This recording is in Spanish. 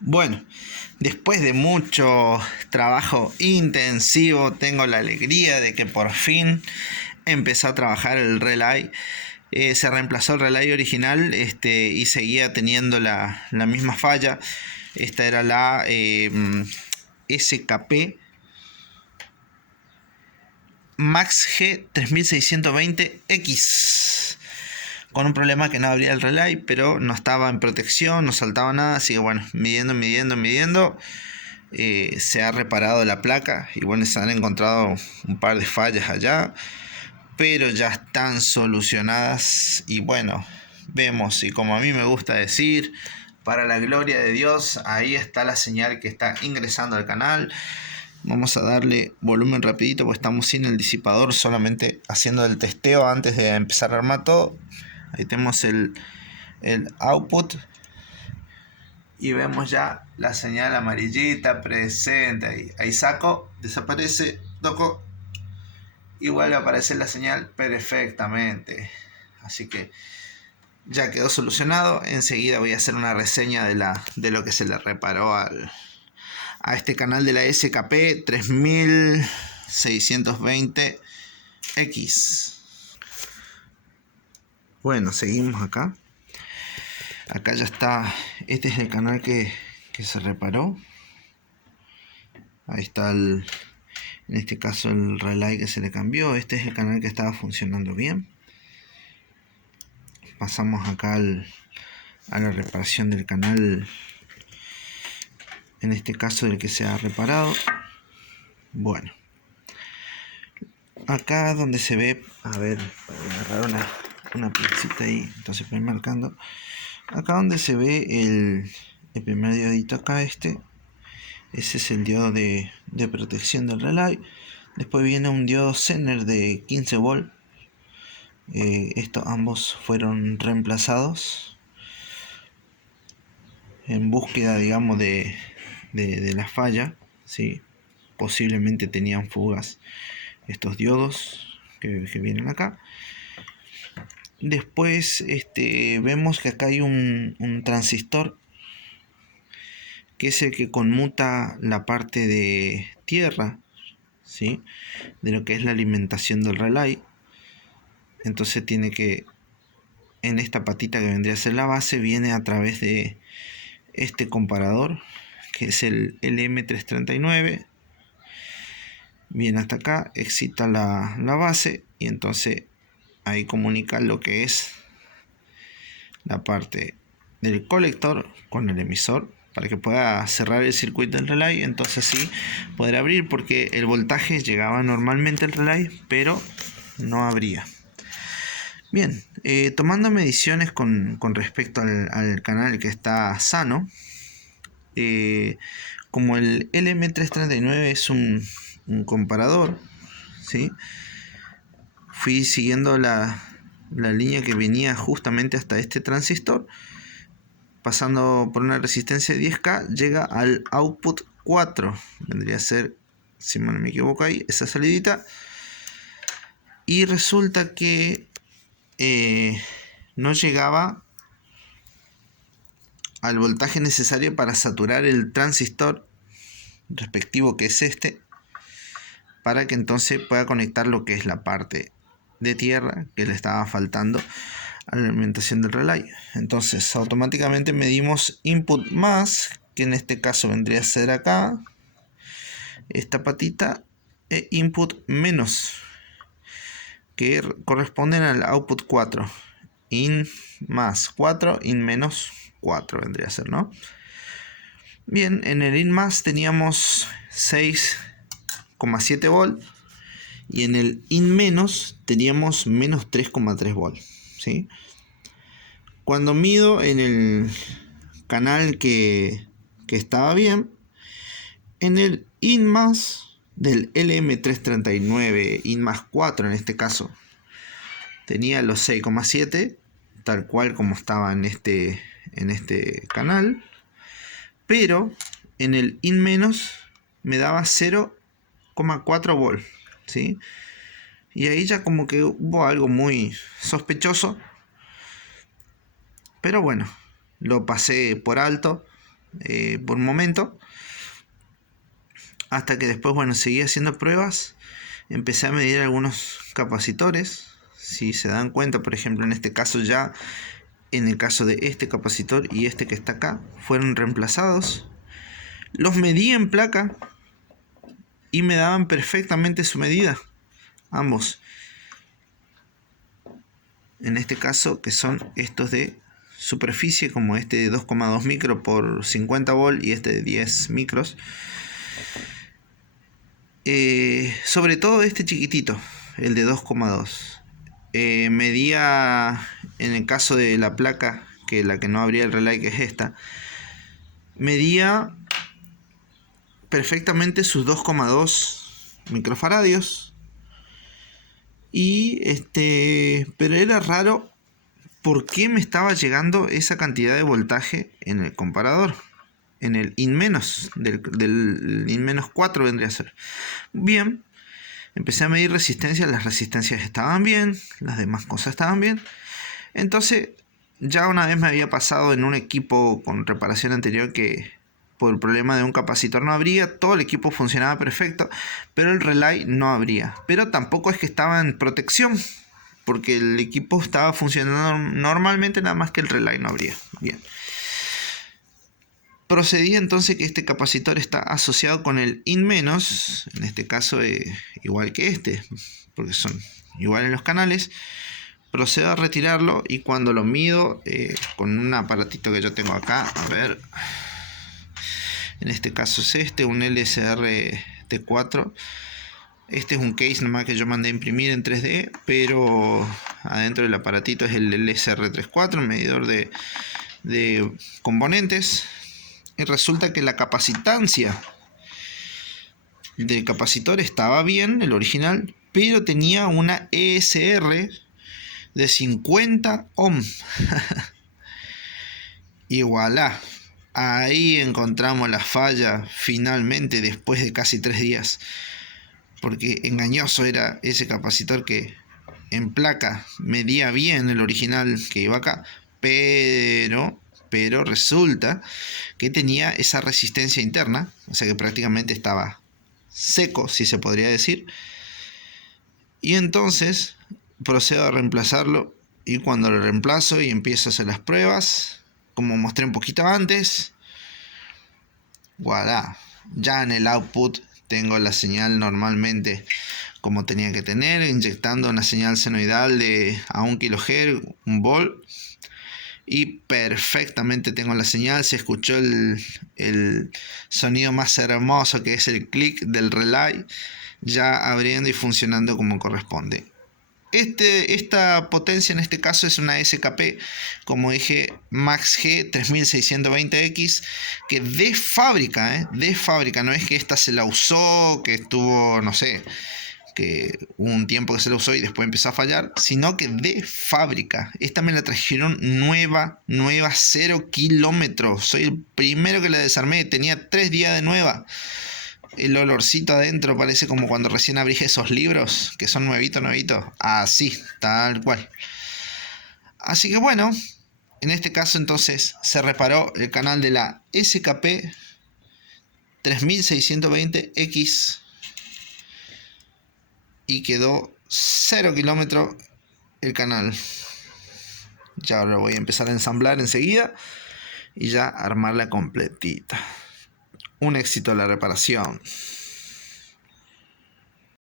Bueno, después de mucho trabajo intensivo, tengo la alegría de que por fin empezó a trabajar el relay. Se reemplazó el relay original y seguía teniendo la misma falla. Esta era la SKP Max G 3620X, con un problema que no abría el relay, pero no estaba en protección, no saltaba nada, así que bueno, midiendo, se ha reparado la placa y bueno, se han encontrado un par de fallas allá, pero ya están solucionadas y bueno, vemos, y como a mí me gusta decir, para la gloria de Dios, ahí está la señal que está ingresando al canal. Vamos a darle volumen rapidito porque estamos sin el disipador, solamente haciendo el testeo antes de empezar a armar todo. Ahí tenemos el output y vemos ya la señal amarillita presente. Ahí saco, desaparece, toco y vuelve a aparecer la señal perfectamente. Así que ya quedó solucionado. Enseguida voy a hacer una reseña de lo que se le reparó a este canal de la SKP 3620X. Bueno, seguimos acá. Acá ya está. Este es el canal que se reparó. Ahí está en este caso el relay que se le cambió. Este es el canal que estaba funcionando bien. Pasamos acá a la reparación del canal, en este caso del que se ha reparado. Bueno, acá donde se ve, a ver, voy a agarrar una pincita ahí, entonces voy marcando. Acá donde se ve el primer diodito acá, ese es el diodo de protección del relay. Después viene un diodo Zener de 15 volt. Estos ambos fueron reemplazados en búsqueda, digamos, de la falla, ¿sí? Posiblemente tenían fugas estos diodos que vienen acá. Después vemos que acá hay un transistor que es el que conmuta la parte de tierra, ¿sí?, de lo que es la alimentación del relay. Entonces tiene que, en esta patita que vendría a ser la base, viene a través de este comparador que es el LM339, viene hasta acá, excita la base y entonces ahí comunica lo que es la parte del colector con el emisor para que pueda cerrar el circuito del relay. Entonces sí poder abrir, porque el voltaje llegaba normalmente al relay pero no abría. Bien, tomando mediciones con respecto al canal que está sano, como el LM339 es un comparador, ¿sí?, fui siguiendo la línea que venía justamente hasta este transistor, pasando por una resistencia de 10K, llega al output 4, vendría a ser, si no me equivoco ahí, esa salidita, y resulta que no llegaba al voltaje necesario para saturar el transistor respectivo, que es para que entonces pueda conectar lo que es la parte de tierra que le estaba faltando a la alimentación del relay. Entonces automáticamente medimos input más, que en este caso vendría a ser acá esta patita, e input menos, que corresponden al output 4. In más 4, in menos 4 vendría a ser, ¿no? Bien, en el in más teníamos 6,7 volt y en el in menos teníamos menos 3,3 volt, ¿sí? Cuando mido en el canal que estaba bien, en el in más del LM339, in más 4 en este caso, tenía los 6,7, tal cual como estaba en este canal, pero en el in menos me daba 0,4 volt, ¿sí? Y ahí ya como que hubo algo muy sospechoso, pero bueno, lo pasé por alto. por un momento. Hasta que después, bueno, seguí haciendo pruebas. Empecé a medir algunos capacitores. Si se dan cuenta, por ejemplo, en este caso ya, en el caso de este capacitor y este que está acá, fueron reemplazados. Los medí en placa y me daban perfectamente su medida, ambos. En este caso, que son estos de superficie, como este de 2,2 micro por 50 volt y este de 10 micros. Sobre todo este chiquitito, el de 2,2. Medía, en el caso de la placa, que la que no abría el relay, que es esta, medía perfectamente sus 2,2 microfaradios. Y pero era raro por qué me estaba llegando esa cantidad de voltaje en el comparador. En el in menos, del in menos 4 vendría a ser. Bien, empecé a medir resistencia, las resistencias estaban bien, las demás cosas estaban bien. Entonces, ya una vez me había pasado en un equipo con reparación anterior que por el problema de un capacitor no abría, todo el equipo funcionaba perfecto, pero el relay no abría. Pero tampoco es que estaba en protección, porque el equipo estaba funcionando normalmente, nada más que el relay no abría. Bien. Procedí entonces que este capacitor está asociado con el in menos, en este caso igual que este, porque son iguales los canales. Procedo a retirarlo y cuando lo mido con un aparatito que yo tengo acá, a ver, en este caso es un LSR T4. Este es un case nomás que yo mandé a imprimir en 3D, pero adentro del aparatito es el LSR34, un medidor de componentes. Y resulta que la capacitancia del capacitor estaba bien, el original, pero tenía una ESR de 50 ohm. Y voilà, ahí encontramos la falla finalmente después de casi 3 días. Porque engañoso era ese capacitor que en placa medía bien el original que iba acá, pero resulta que tenía esa resistencia interna, o sea que prácticamente estaba seco, si se podría decir. Y entonces procedo a reemplazarlo, y cuando lo reemplazo y empiezo a hacer las pruebas, como mostré un poquito antes, voilà, ya en el output tengo la señal normalmente como tenía que tener, inyectando una señal senoidal a 1 kHz, 1 volt, y perfectamente tengo la señal. Se escuchó el sonido más hermoso, que es el clic del relay, ya abriendo y funcionando como corresponde. Esta potencia en este caso es una SKP, como dije, Max G 3620X, que de fábrica, no es que esta se la usó, que estuvo, no sé, que hubo un tiempo que se la usó y después empezó a fallar, sino que de fábrica. Esta me la trajeron nueva, 0 kilómetros. Soy el primero que la desarmé, tenía 3 días de nueva. El olorcito adentro parece como cuando recién abrís esos libros que son nuevitos. Así, tal cual. Así que bueno, en este caso entonces se reparó el canal de la SKP 3620X y quedó 0 kilómetros el canal. Ya ahora voy a empezar a ensamblar enseguida y ya armarla completita. Un éxito la reparación.